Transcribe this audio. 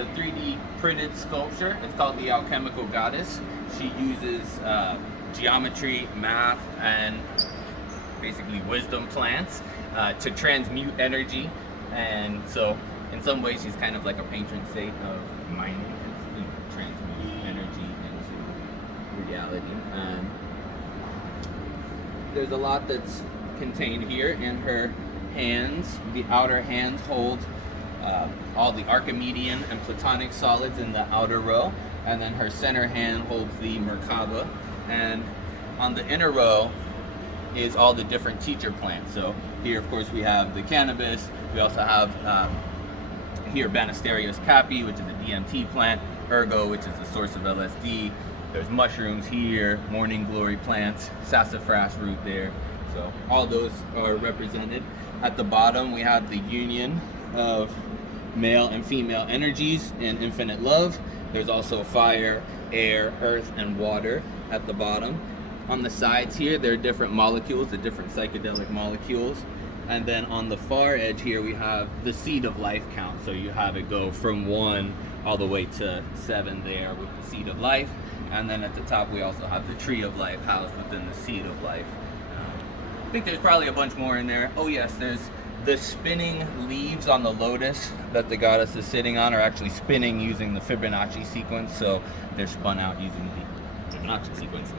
a 3D printed sculpture. It's called the Alchemical Goddess. She uses geometry, math, and basically wisdom plants to transmute energy. And so in some ways she's kind of like a patron saint of mining. It's, you know, transmute energy into reality. There's a lot that's contained here in her hands. The outer hands hold all the Archimedean and Platonic solids in the outer row, and then her center hand holds the Merkaba, and on the inner row is all the different teacher plants. So here, of course, we have the cannabis. We also have here Banisterius capi, which is a DMT plant, ergo, which is the source of LSD. There's mushrooms here, morning glory plants, sassafras root there. So all those are represented. At the bottom, we have the union of male and female energies in infinite love. There's also fire, air, earth, and water at the bottom. On the sides here, there are different molecules, the different psychedelic molecules. And then on the far edge here, we have the seed of life count. So you have it go from 1 all the way to 7 there with the seed of life. And then at the top, we also have the tree of life housed within the seed of life. I think there's probably a bunch more in there. Oh yes, there's the spinning leaves on the lotus that the goddess is sitting on are actually spinning using the Fibonacci sequence. So they're spun out using the Fibonacci sequence.